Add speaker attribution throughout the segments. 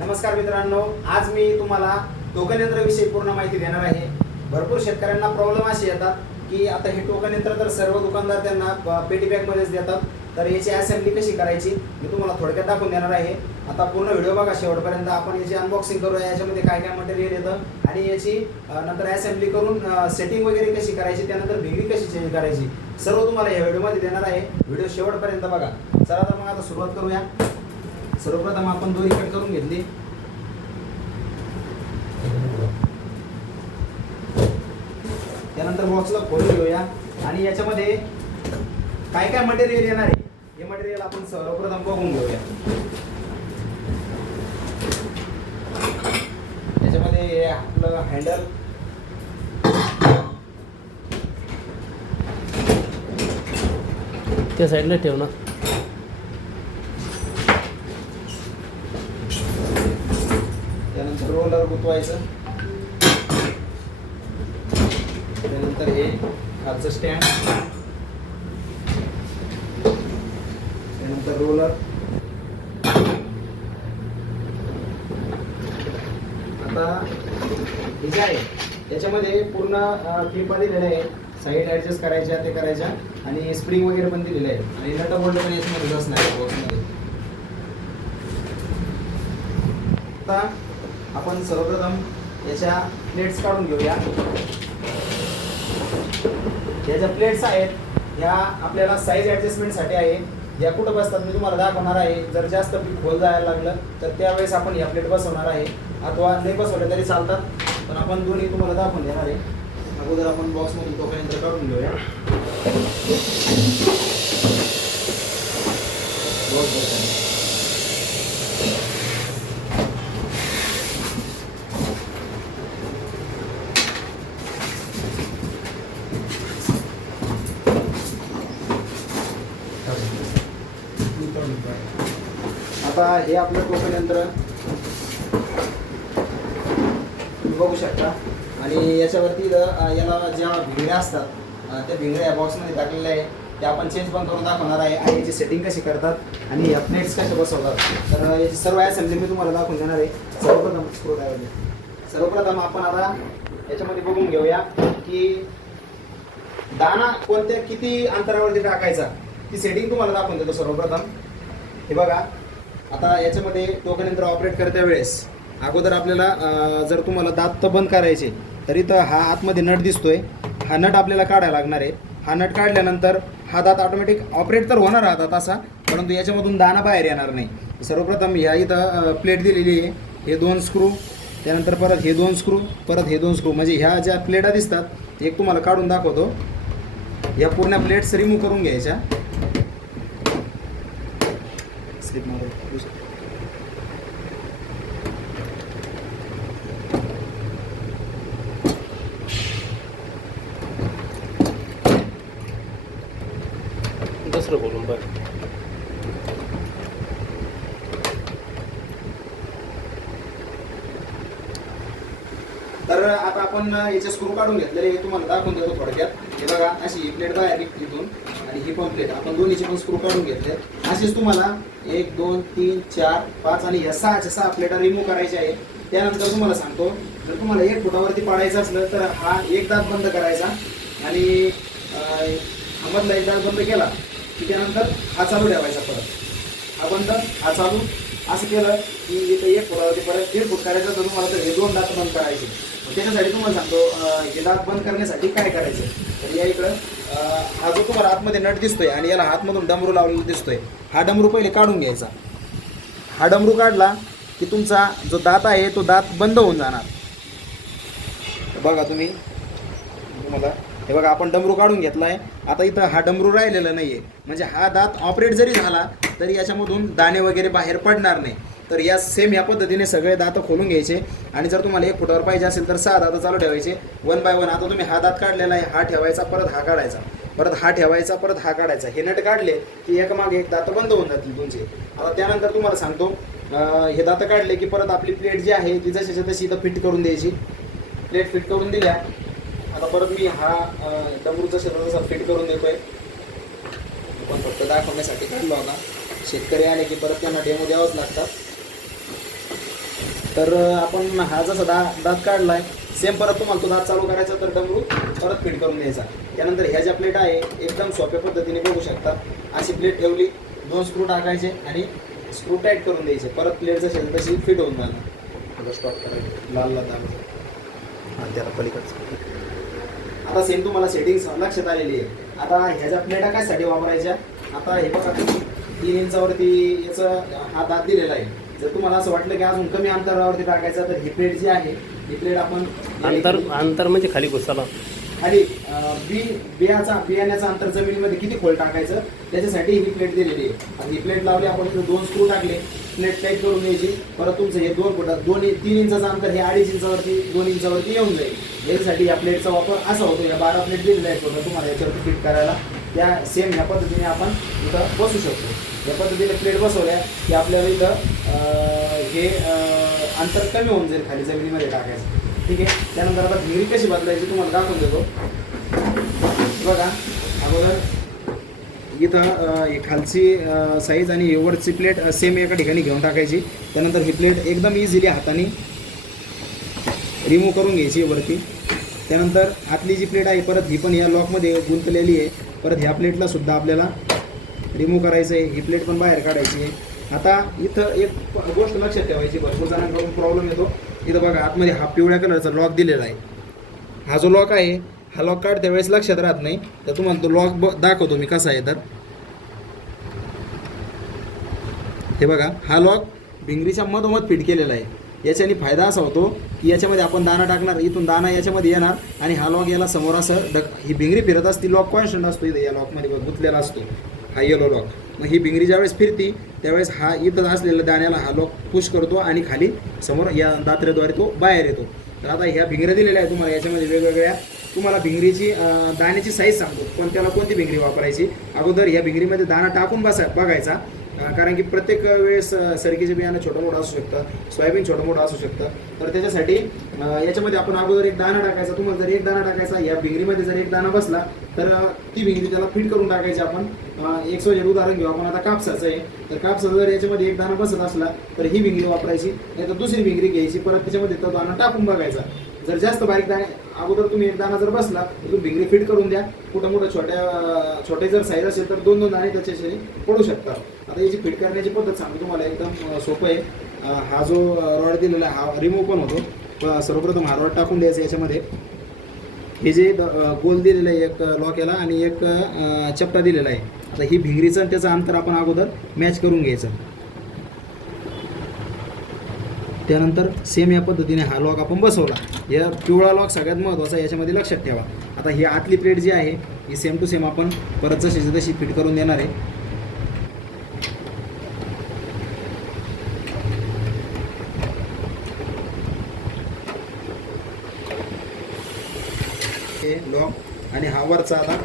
Speaker 1: नमस्कार मित्रांनो आज मी तुम्हाला टोकन यंत्राविषयी पूर्ण माहिती देणार आहे. भरपूर शेतकऱ्यांना प्रॉब्लेम असे येतात की आता हे टोकन यंत्र तर सर्व दुकानदार त्यांना पेटी बॅगमध्येच देतात. तर याची असेंब्ली कशी करायची मी तुम्हाला थोडक्यात दाखवून देणार आहे. आता पूर्ण व्हिडिओ बघा शेवटपर्यंत. आपण याची अनबॉक्सिंग करूया याच्यामध्ये काय काय मटेरियल येतं आणि याची नंतर असेंब्ली करून सेटिंग वगैरे कशी करायची त्यानंतर भिंगरी कशी चेंज करायची सर्व तुम्हाला या व्हिडिओमध्ये देणार आहे. व्हिडिओ शेवटपर्यंत बघा. चला तर मग आता सुरुवात करूया. सर्वप्रथम आपण दोरी कट करून घेतली. त्यानंतर बॉक्सला खोलून घेऊया. आणि याच्यामध्ये काय काय मटेरियल येणार आहे? हे मटेरियल आपण सर्वप्रथम बघून घेऊया. याच्यामध्ये हे आपलं हँडल
Speaker 2: त्या साईडला ठेव ना.
Speaker 1: त्यानंतर त्यानंतर हे खालचं स्टँड त्यानंतर रोलर आता हे जे आहे याच्यामध्ये पूर्ण क्लिपा दिलेल्या आहे. साईड ॲडजस्ट करायच्या ते करायच्या. आणि स्प्रिंग वगैरे पण दिलेले आहे. आणि नट बोल्ट पण याच्यामध्ये बसणार आहे बॉक्समध्ये आता आपण सर्वप्रथम याच्या प्लेट्स काढून घेऊया. या ज्या प्लेट्स आहेत ह्या आपल्याला साईज ॲडजस्टमेंटसाठी आहे. या कुठं बसतात मी तुम्हाला दाखवणार आहे. जर जास्त पीक खोल जायला लागलं तर त्यावेळेस आपण या प्लेट बसवणार आहे. अथवा नाही बसवल्या तरी चालतात पण आपण दोन्ही तुम्हाला दाखवून देणार आहे. अगोदर आपण बॉक्समधून तोपर्यंत काढून घेऊया. बॉक्स आता हे आपलं टोकन यंत्र तुम्ही बघू शकता. आणि याच्यावरती याला ज्या भिंगऱ्या असतात त्या भिंगऱ्या या बॉक्समध्ये टाकलेल्या आहे. त्या आपण चेंज पण करून दाखवणार आहे. आणि याची सेटिंग कशी करतात आणि या प्लेट्स कशा बसवतात. तर याची सर्व असेंब्ली मी तुम्हाला दाखवून देणार आहे. सर्वप्रथम सर्वप्रथम आपण आता याच्यामध्ये बघून घेऊया की दाना कोणत्या किती अंतरावरती टाकायचा. ती सेटिंग तुम्हाला दाखवून देतो सर्वप्रथम. हे बघा. आता याच्यामध्ये टोकन ऑपरेट करत्या वेळेस. अगोदर आपल्याला जर तुम्हाला दात तर बंद करायचे तरी तर हा आतमध्ये नट दिसतोय. हा नट आपल्याला काढायला लागणार आहे. हा नट काढल्यानंतर हा दात ऑटोमॅटिक ऑपरेट तर होणार हा दात असा परंतु याच्यामधून दाना बाहेर येणार नाही. सर्वप्रथम ह्या इथं प्लेट दिलेली आहे. हे दोन स्क्रू त्यानंतर परत हे दोन स्क्रू परत हे दोन स्क्रू म्हणजे ह्या ज्या प्लेटा दिसतात एक तुम्हाला काढून दाखवतो. या पूर्ण प्लेट्स रिमूव्ह करून घ्यायच्या. दुसरं.
Speaker 2: बोलून
Speaker 1: तर आता आपण याचे स्क्रू काढून घेतलेले हे तुम्हाला दाखवून देतो थोडक्यात. हे बघा अशी ही प्लेट बाहेर इथून आणि ही पण प्लेट आपण दोन्हीचे पण स्क्रू काढून घेतले. असेच तुम्हाला एक दोन तीन चार पाच आणि या सहाच्या सहा प्लेटा रिमूव्ह करायच्या आहे त्यानंतर तुम्हाला सांगतो जर तुम्हाला एक फुटावरती पाडायचं असलं तर हा एक दात बंद करायचा. आणि अं, मधला एक दात बंद केला. त्यानंतर हा चालू ठेवायचा परत. हा बंद हा चालू असं केलं की इथं एक फुटावरती परत दीड फुट करायचं तर तुम्हाला तर हे दोन दात बंद करायचे. मग त्याच्यासाठी तुम्हाला सांगतो हे दात बंद करण्यासाठी काय करायचं? तर या इकडं हा जो तुम्हाला आतमध्ये नट दिसतोय आणि याला हातमधून डमरू लावलेला दिसतोय हा डमरू पहिले काढून घ्यायचा. हा डमरू काढला की तुमचा जो दात आहे तो दात बंद होऊन जाणार. बघा तुम्ही तुम्हाला हे बघा आपण डमरू काढून घेतला आहे आता इथं हा डमरू राहिलेला नाही आहे म्हणजे हा दात ऑपरेट जरी झाला तरी याच्यामधून दाणे वगैरे बाहेर पडणार नाही. तर या सेम या पद्धतीने सगळे दात खोलून घ्यायचे. आणि जर तुम्हाला एक फुटावर पाहिजे असेल तर सहा दात चालू ठेवायचे. वन बाय वन आता तुम्ही हा दात काढलेला आहे हा ठेवायचा परत हा काढायचा. परत हा ठेवायचा परत हा काढायचा. हे नट काढले की एकामागे एक दात बंद होऊन जातील तुमचे. आता त्यानंतर तुम्हाला सांगतो हे दात काढले की परत आपली प्लेट जी आहे ती जशीच्या तशी इथं फिट करून द्यायची. प्लेट फिट करून दिल्या. आता परत मी हा डमरूचा शरीर फिट करून देतोय. पण फक्त दाखवण्यासाठी काढलो होता शेतकरी आले की परत त्यांना डेमो द्यावंच लागतात. तर आपण हा जसा दा दात काढलाय सेम परत तुम्हाला तो दात चालू करायचा तर डमरू परत फिट करून द्यायचा त्यानंतर ह्या ज्या प्लेट आहे एकदम सोप्या पद्धतीने बघू शकता. अशी प्लेट ठेवली दोन स्क्रू टाकायचे आणि स्क्रू टाईट करून द्यायचे. परत प्लेट जशी तशी फिट होऊन जाणार. स्टॉप करायचं. लाल लाल दाब. त्याला पलीकडचं. आता सेम तुम्हाला सेटिंग्स लक्षात आलेली आहे. आता ह्या ज्या प्लेटा कशासाठी वापरायच्या? आता हे बघा तीन इंचावरती याचं हा दात दिलेला आहे. जर तुम्हाला असं वाटलं की अजून कमी अंतरावरती टाकायचं तर ही प्लेट जी आहे ही प्लेट आपण
Speaker 2: अंतर अंतर म्हणजे खाली घुसाला
Speaker 1: आणि बी बियाचा बियाण्याचा अंतर जमिनीमध्ये किती खोल टाकायचं? त्याच्यासाठी ही प्लेट दिलेली आहे. आणि ही प्लेट लावली आपण इथे दोन स्क्रू टाकले. प्लेट टाईट करून घ्यायची. परत तुमचं हे दोन फुटात दोन तीन इंचाचं अंतर हे अडीच इंचावरती दोन इंचावरती येऊन जाईल. याच्यासाठी या प्लेटचा वापर असा होतो. या बारा प्लेट दिलेल्या आहेत बघा तुम्हाला याच्यावरती फिट करायला. त्या सेम ह्या पद्धतीने आपण इथं बसू शकतो. या पद्धतीने प्लेट बसवल्या की आपल्याला इथं हे अंतर कमी होऊन जाईल खाली जमिनीमध्ये टाकायचं. ठीक आहे? त्यानंतर आता भिंगरी कशी बदलायची तुम्हाला दाखवून देतो. बघा अगोदर इथं खालची साईज आणि एवढची प्लेट सेम एका ठिकाणी घेऊन टाकायची. त्यानंतर ही प्लेट एकदम इझिली हाताने रिमूव्ह करून घ्यायची वरती. त्यानंतर आतली जी प्लेट आहे परत ही पण या लॉकमध्ये गुंतलेली आहे. परत ह्या प्लेटला सुद्धा आपल्याला रिमूव्ह करायचं आहे. ही प्लेट पण बाहेर काढायची आहे. आता इथं एक गोष्ट लक्षात ठेवायची. भरपूर जणांकडून प्रॉब्लेम येतो. इथं बघा आतमध्ये हा पिवळ्या कलरचा लॉक दिलेला आहे. हा जो लॉक आहे हा लॉक काढत्या वेळेस लक्षात राहत नाही. तर तुम्हाला तो लॉक ब दाखवतो मी कसा आहे तर. हे बघा हा लॉक भिंगरीच्या मधोमध फिट केलेला आहे. याच्याने फायदा असा होतो की याच्यामध्ये आपण दाना टाकणार इथून दाना याच्यामध्ये येणार आणि हा लॉक याला समोर असं डक ही भिंगरी फिरत असती लॉक कॉन्स्टंट असतो इथं या लॉकमध्ये गुतलेला गुंतलेला असतो. हा येलो लॉक मग ही भिंगरी ज्यावेळेस फिरती त्यावेळेस हा इथं असलेल्या दाण्याला हा लोक पुश करतो आणि खाली समोर या दात्र्याद्वारे तो बाहेर येतो. तर आता ह्या भिंगऱ्या दिलेल्या आहेत तुम्हाला याच्यामध्ये वेगवेगळ्या तुम्हाला भिंगरीची दाण्याची साईज सांगतो. कोणत्याला कोणती भिंगरी वापरायची? अगोदर या भिंगरीमध्ये दाणा टाकून बसा बघायचा. कारण की प्रत्येक वेळेस सरकीचे बियाणं छोटं मोठं असू शकतं सोयाबीन छोटं मोठं असू शकतं. तर त्याच्यासाठी याच्यामध्ये आपण अगोदर एक दाणा टाकायचा. तुम्हाला जर एक दाणा टाकायचा या भिंगरीमध्ये जर एक दाणा बसला तर ती भिंगरी त्याला फिट करून टाकायची आपण. एक सोजर उदाहरण घेऊ. आपण आता कापसाचं आहे. तर कापसाचा जर याच्यामध्ये एक दाणा बसत असला तर ही भिंगरी वापरायची. नाही तर दुसरी भिंगरी घ्यायची. परत त्याच्यामध्ये तो दाणा टाकून बघायचा. जर जास्त बारीक दाणे अगोदर तुम्ही एक दाणा जर बसला तर तुम्ही भिंगरी फिट करून द्या. कुठं मोठं छोट्या छोटे जर साईज असेल तर दोन दोन दाणे त्याच्याशी पडू शकतात. आता याची फिट करण्याची पद्धत सांगतो तुम्हाला एकदम सोपं आहे. हा जो रॉड दिलेला आहे हा रिमूव्ह पण होतो. सर्वप्रथम हा रॉड टाकून द्यायचा याच्यामध्ये. हे जे गोल दिलेलं आहे एक लॉक याला आणि एक चपटा दिलेला आहे. आता ही भिंगरीचं आणि त्याचं अंतर आपण अगोदर मॅच करून घ्यायचं. त्यानंतर सेम या पद्धतीने हा लॉक आपण बसवला. या पिवळा लॉक सगळ्यात महत्त्वाचा याच्यामध्ये लक्षात ठेवा. आता ही आतली प्लेट जी आहे ही सेम टू सेम आपण परत जशी तशी फिट करून देणार आहे. लॉक आणि हा वरचा आता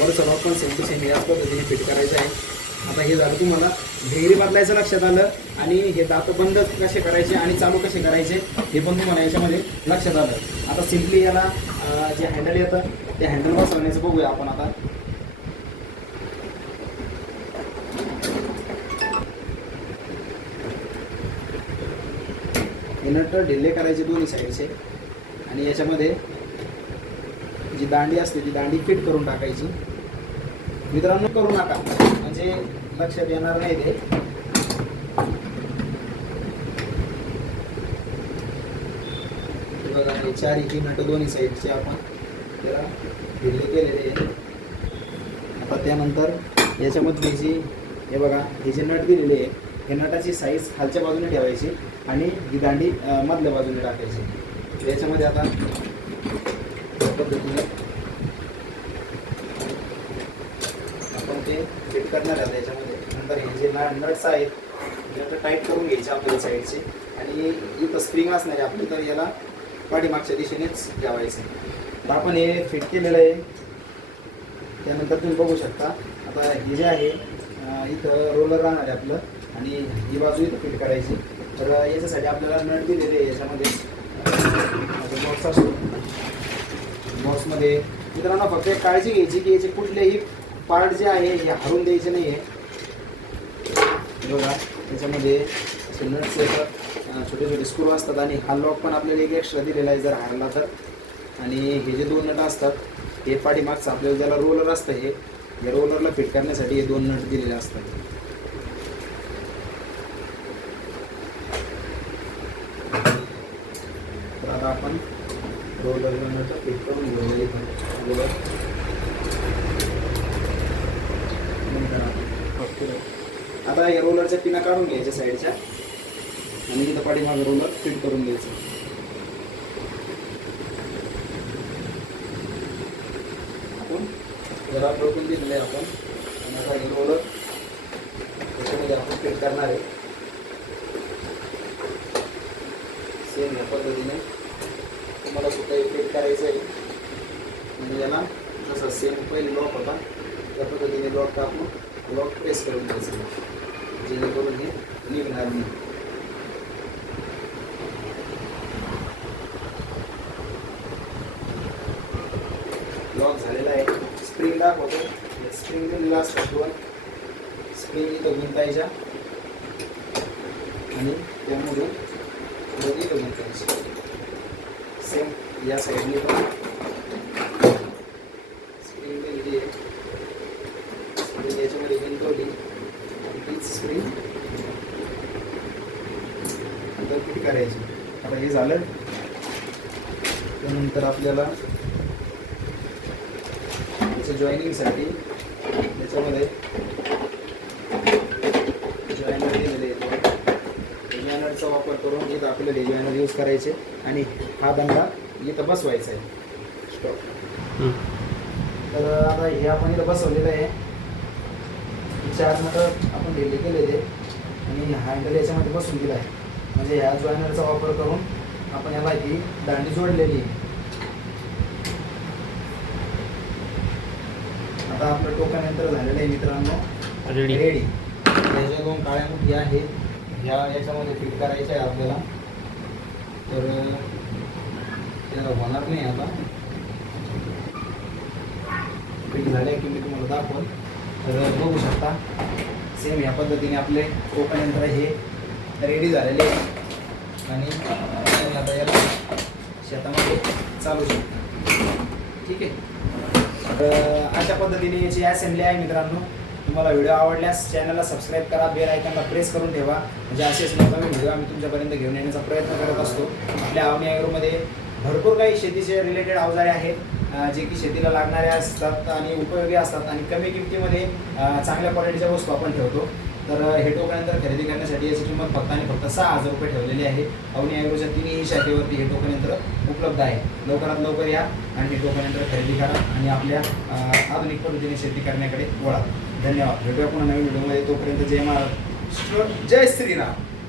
Speaker 1: वरचा लॉक पण सेम टू सेम याच पद्धतीने फिट करायचा आहे. आता हे झालं तुम्हाला ढेरी बदलायचं लक्षात आलं आणि हे दात बंद कसे करायचे आणि चालू कसे करायचे हे पण तुम्हाला याच्यामध्ये लक्षात आलं. आता सिम्पली याला जे हँडल येतं ते हँडल बसवण्याचं बघूया आपण आता. हे नट ढिल्ले करायचे दोन्ही साईडचे. आणि याच्यामध्ये जी दांडी असते ती दांडी फिट करून टाकायची. मित्रांनो करू नका. म्हणजे लक्षात येणार नाही ते. बघा हे चार ही नट दोन्ही साईडचे आपण त्याला ढिल्ले केलेले आहे आता त्यानंतर याच्यामध्ये जी हे बघा हे जे नट दिलेले आहे हे नटाची साईज खालच्या बाजूने ठेवायची आणि ही दांडी मधल्या बाजूने टाकायची. याच्यामध्ये आता पद्धतीने आपण ते फिट करणार आहे याच्यामध्ये. नंतर हे जे नट्स आहेत ते आता टाईट करून घ्यायचे आपल्या साईडचे आणि इथं स्प्रिंग असणार आहे आपली तर याला पाठीमागच्या दिशेनेच ठेवायचं. तर आपण हे फिट केलेलं आहे. त्यानंतर तुम्ही बघू शकता आता हे जे आहे इथं रोलर राहणार आहे आपलं. आणि ही बाजू इथं फिट करायची. तर याच्यासाठी आपल्याला नट दिलेले आहे याच्यामध्ये. बॉक्स असतो. बॉक्समध्ये मित्रांनो फक्त एक काळजी घ्यायची की याचे कुठलेही पार्ट जे आहे हे हरून द्यायचे नाही आहे बघा त्याच्यामध्ये असे नट्स येतात छोटे छोटे स्क्रू असतात आणि हा लॉक पण आपल्याला एक एक्स्ट्रा दिलेला आहे जर हारला तर. आणि हे जे दोन नट असतात हे पाठीमागचं आपल्याला ज्याला रोलर असतं हे या रोलरला फिट करण्यासाठी हे दोन नट दिलेले असतात. तर आता आपण रोलरला नट फिट करून घेऊया इथं रोलर आता या रोलरच्या पिना काढून घ्यायच्या साईडच्या आणि इथं पाठीमागं रोलर फिट करून घ्यायचं. आपण जरा रोखून दिलेलं आहे आपण. आणि आता हे रोलर त्याच्यामध्ये आपण फिट करणार आहे. सेम या पद्धतीने. तुम्हाला सुद्धा हे फिट करायचं आहे. म्हणजे याला जसा सेम पहिले लॉक होता त्या पद्धतीने लॉक टाकून लॉक प्रेस करून द्यायचं जेणेकरून हे निघणार नाही. लॉक झालेला आहे. स्प्रिंग दाखवतो स्प्रिंग दिलेला असतात दोन स्प्रिंग इथं गुंतायच्या. आणि त्यामधून इथं गुंतायचे. सेम या साईडने पण स्प्रिंग दिलेली आहे स्प्रिंग याच्यामध्ये गुंतवली आणि तीच स्प्रिंग आता फिट करायची. आता हे झालं. त्यानंतर आपल्याला त्याच्या जॉईनिंगसाठी त्याच्यामध्ये जॉईनर दिलेले जॉईनरचा वापर करून इथं आपल्याला जॉईनर यूज करायचे. आणि हा दंडा इथं बसवायचा आहे. स्टॉप
Speaker 2: हं.
Speaker 1: तर आता हे आपण इथं बसवलेलं आहे. चार मीटर आपण ढिले केलेले. आणि हँडल याच्यामध्ये बसून दिला आहे. म्हणजे ह्या जॉईनरचा वापर करून आपण याला ही दांडी जोडलेली. आहे आता आपलं टोकन यंत्र झालेलं आहे मित्रांनो.
Speaker 2: रेडी
Speaker 1: रेडी त्याच्या दोन काळ्या मुठी आहेत. ह्या याच्यामध्ये फिट करायच्या आहे आपल्याला. तर त्याला होणार नाही आता. फिट झाले की मी तुम्हाला दाखवून तर बघू शकता. सेम ह्या पद्धतीने आपले टोकन यंत्र हे रेडी झालेले आहे आणि आपण आता याला शेतामध्ये चालू शकतो ठीक आहे? तर अशा पद्धतीने याची असेंब्ली आहे मित्रांनो. तुम्हाला व्हिडिओ आवडल्यास चॅनलला सबस्क्राईब करा बेल आयकनला प्रेस करून ठेवा. म्हणजे असेच नवीन व्हिडिओ आम्ही तुमच्यापर्यंत घेऊन येण्याचा प्रयत्न करत असतो. आपल्या आवनी ॲग्रोमध्ये भरपूर काही शेतीचे रिलेटेड अवजारे आहेत जे की शेतीला लागणारे असतात आणि उपयोगी असतात. आणि कमी किमतीमध्ये चांगल्या क्वालिटीच्या वस्तू आपण ठेवतो. तर हे टोकनयंत्र खरेदी करण्यासाठी याची किंमत फक्त आणि फक्त सहा हजार रुपये ठेवलेली आहे. अवनी आयोगाच्या तिन्ही शाखेवरती हे टोकनयंत्र उपलब्ध आहे. लवकरात लवकर या आणि हे टोकनयंत्र खरेदी करा आणि आपल्या आधुनिक पद्धतीने शेती करण्याकडे वळा. धन्यवाद. भेटूया पुन्हा नवीन व्हिडिओमध्ये. तोपर्यंत जय महाराज. जय श्रीराम.